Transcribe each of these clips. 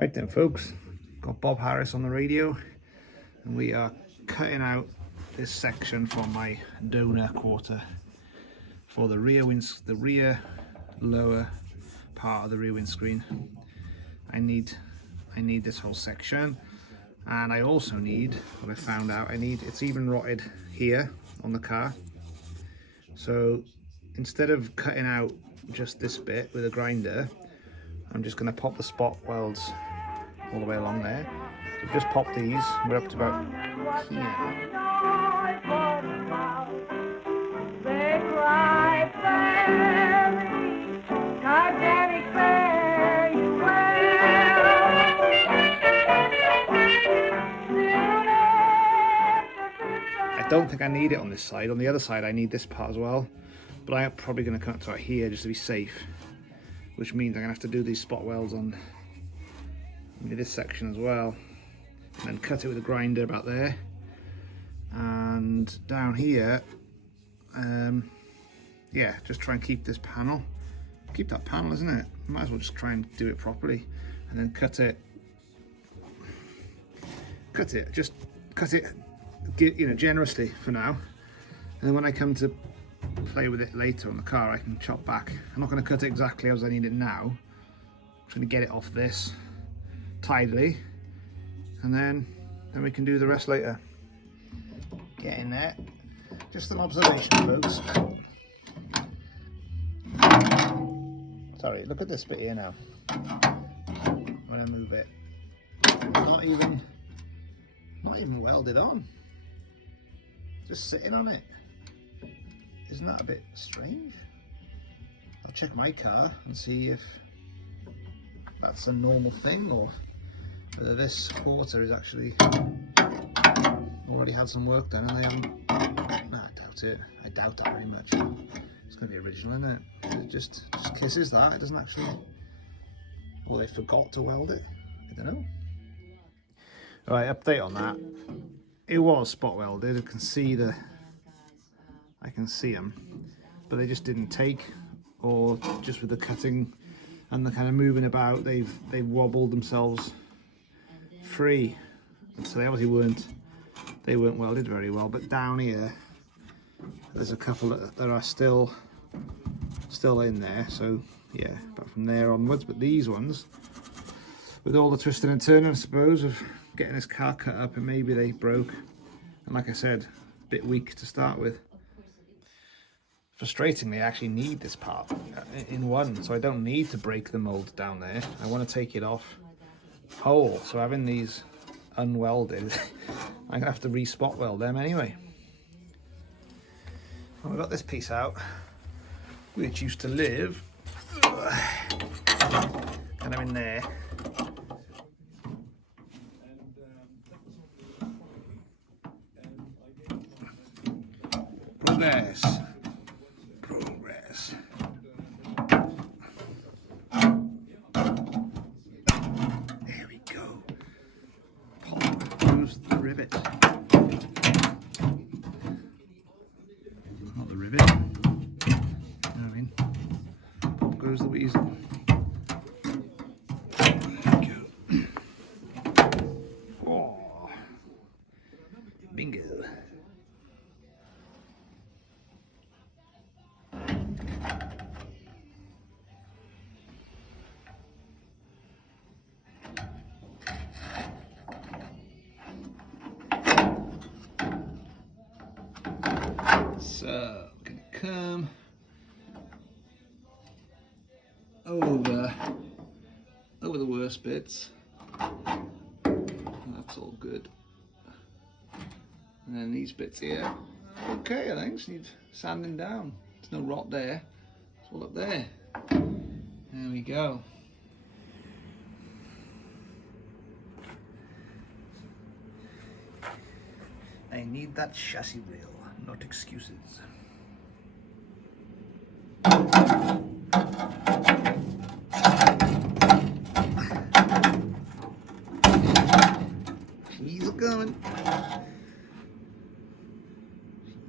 Right then folks, got Bob Harris on the radio and we are cutting out this section from my donor quarter for the rear lower part of the rear windscreen. I need this whole section, and I also need, what I found out, it's even rotted here on the car. So instead of cutting out just this bit with a grinder, I'm just going to pop the spot welds all the way along there. So just pop these, we're up to about here. I don't think I need it on this side. On the other side I need this part as well, but I'm probably going to cut to it here just to be safe, which means I'm going to have to do these spot welds on this section as well, and then cut it with a grinder about there. And down here, yeah, just try and keep this panel, keep that panel, isn't it? Might as well just try and do it properly, and then cut it, just cut it, you know, generously for now. And then when I come to play with it later on the car, I can chop back. I'm not going to cut it exactly as I need it now. I'm just going to get it off this tidily, and then we can do the rest later. Get in there. Just an observation, folks. Sorry, look at this bit here now. When I move it, not even welded on. Just sitting on it. Isn't that a bit strange? I'll check my car and see if that's a normal thing, or whether this quarter is actually already had some work done and they haven't. Nah, I doubt it. I doubt that very much. It's going to be original, isn't it? It just kisses that. It doesn't actually. Well, they forgot to weld it. I don't know. All right, update on that. It was spot welded. I can see them, but they just didn't take, or just with the cutting and the kind of moving about, they've wobbled themselves free. So they obviously weren't welded very well. But down here, there's a couple that are still in there. So yeah, but from there onwards. But these ones, with all the twisting and turning, I suppose, of getting this car cut up, and maybe they broke. And like I said, a bit weak to start with. Frustratingly, I actually need this part in one, so I don't need to break the mold down there. I want to take it off whole, so having these unwelded, I'm gonna have to re-spot weld them anyway. Well, we've got this piece out, which used to live kind of in there. Progress. There we go. Pop goes the rivet. Not the rivet. I mean, pop goes the weasel. There we go. Oh, bingo. So we're going to come over the worst bits. That's all good. And then these bits here, okay, I think just need sanding down. There's no rot there. It's all up there. There we go. I need that chassis rail, not excuses. She's a coming.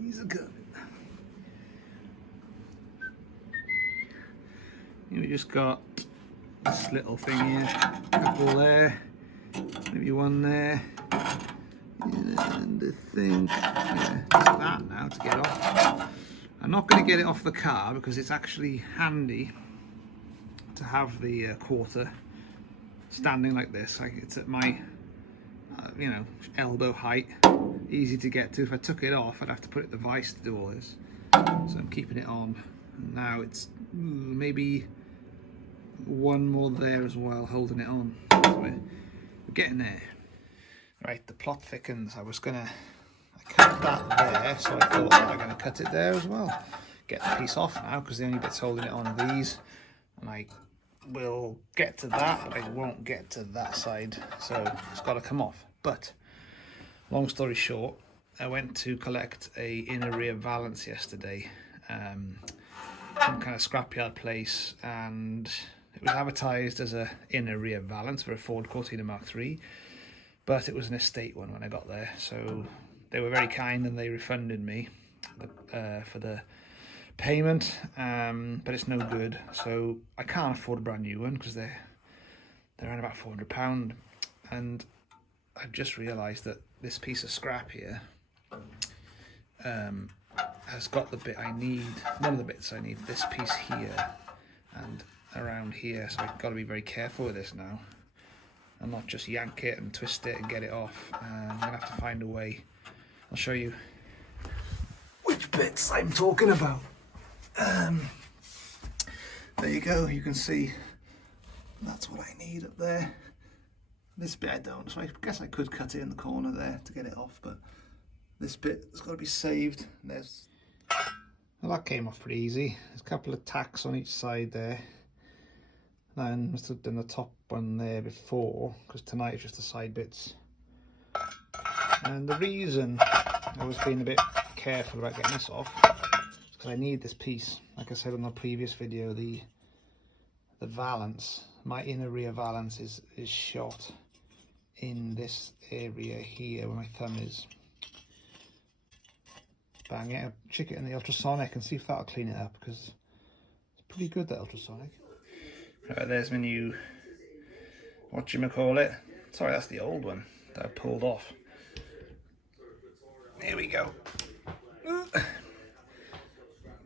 She's a coming. We just got this little thing here, a couple there, maybe one there, and I think, yeah, just that now to get off. I'm not going to get it off the car because it's actually handy to have the quarter standing like this. Like it's at my, you know, elbow height, easy to get to. If I took it off, I'd have to put it in the vise to do all this. So I'm keeping it on. And now it's maybe one more there as well, holding it on. So we're getting there. Right, the plot thickens. I cut that there, so I thought I'm going to cut it there as well. Get the piece off now, because the only bit's holding it on are these. And I will get to that, but I won't get to that side. So it's got to come off. But, long story short, I went to collect a inner rear valance yesterday. Some kind of scrapyard place, and it was advertised as a inner rear valance for a Ford Cortina Mk3, but it was an estate one when I got there, so they were very kind and they refunded me for the payment, but it's no good, so I can't afford a brand new one because they're around about £400, and I've just realised that this piece of scrap here has got the bit I need, one of the bits I need, this piece here and around here, so I've got to be very careful with this now and not just yank it and twist it and get it off. I'm going to have to find a way. I'll show you which bits I'm talking about. There you go, you can see that's what I need up there. This bit I don't, so I guess I could cut it in the corner there to get it off, but this bit has got to be saved. There's, well, that came off pretty easy. There's a couple of tacks on each side there. And I must have done the top one there before, because tonight it's just the side bits. And the reason I was being a bit careful about getting this off is because I need this piece. Like I said on the previous video, the valance, my inner rear valance is shot in this area here where my thumb is. Bang it, I'll check it in the ultrasonic and see if that'll clean it up, because it's pretty good, that ultrasonic. Right, there's my new, whatchamacallit. Sorry, that's the old one that I pulled off. Here we go.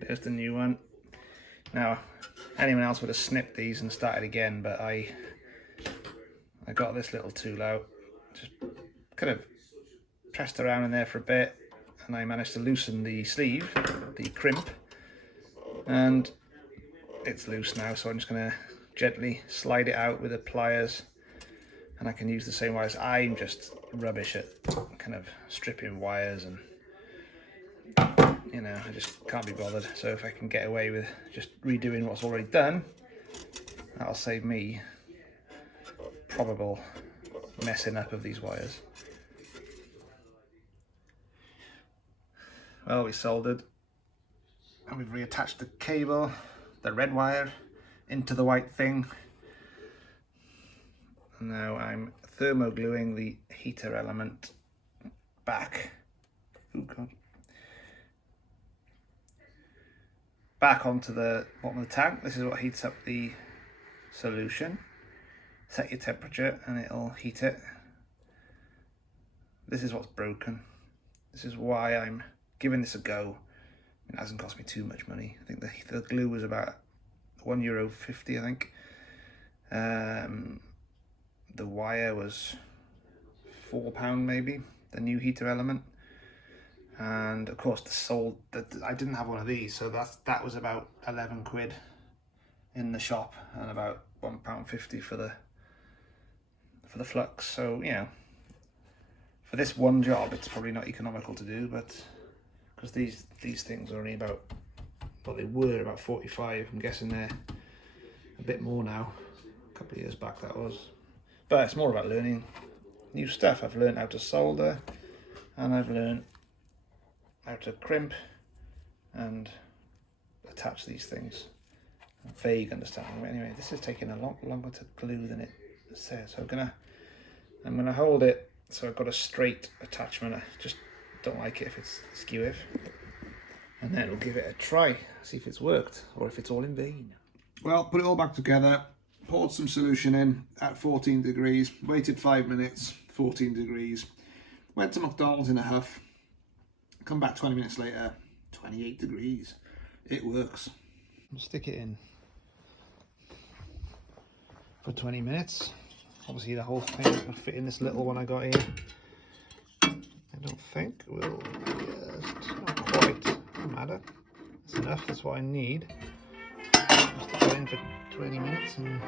There's the new one. Now, anyone else would have snipped these and started again, but I got this little tool out, just kind of pressed around in there for a bit, and I managed to loosen the sleeve, the crimp, and it's loose now, so I'm just going to gently slide it out with the pliers, and I can use the same wires. I'm just rubbish at kind of stripping wires, and you know, I just can't be bothered. So if I can get away with just redoing what's already done, that'll save me probable messing up of these wires. Well, we soldered and we've reattached the cable, the red wire, into the white thing. And now I'm thermo gluing the heater element back. Oh God. Back onto the bottom of the tank. This is what heats up the solution. Set your temperature and it'll heat it. This is what's broken. This is why I'm giving this a go. It hasn't cost me too much money. I think the glue was about €1.50, I think. The wire was £4 maybe, the new heater element. And of course I didn't have one of these, so that was about 11 quid in the shop, and about £1.50 for the flux. So, you know, for this one job it's probably not economical to do, but because these things are only about, well, they were about 45. I'm guessing they're a bit more now. A couple of years back that was. But it's more about learning new stuff. I've learned how to solder, and I've learned how to crimp and attach these things. A vague understanding. But anyway, this is taking a lot longer to glue than it says. So I'm gonna hold it so I've got a straight attachment. I just don't like it if it's skew-if. And then we'll give it a try, see if it's worked or if it's all in vain. Well, put it all back together. poured some solution in at 14 degrees, waited 5 minutes, 14 degrees, went to McDonald's in a huff, come back 20 minutes later, 28 degrees. It works. Stick it in for 20 minutes. Obviously the whole thing is going to fit in this little one I got here. I don't think it will, just not quite, doesn't matter. That's enough, that's what I need. Just stick it in for 20 minutes and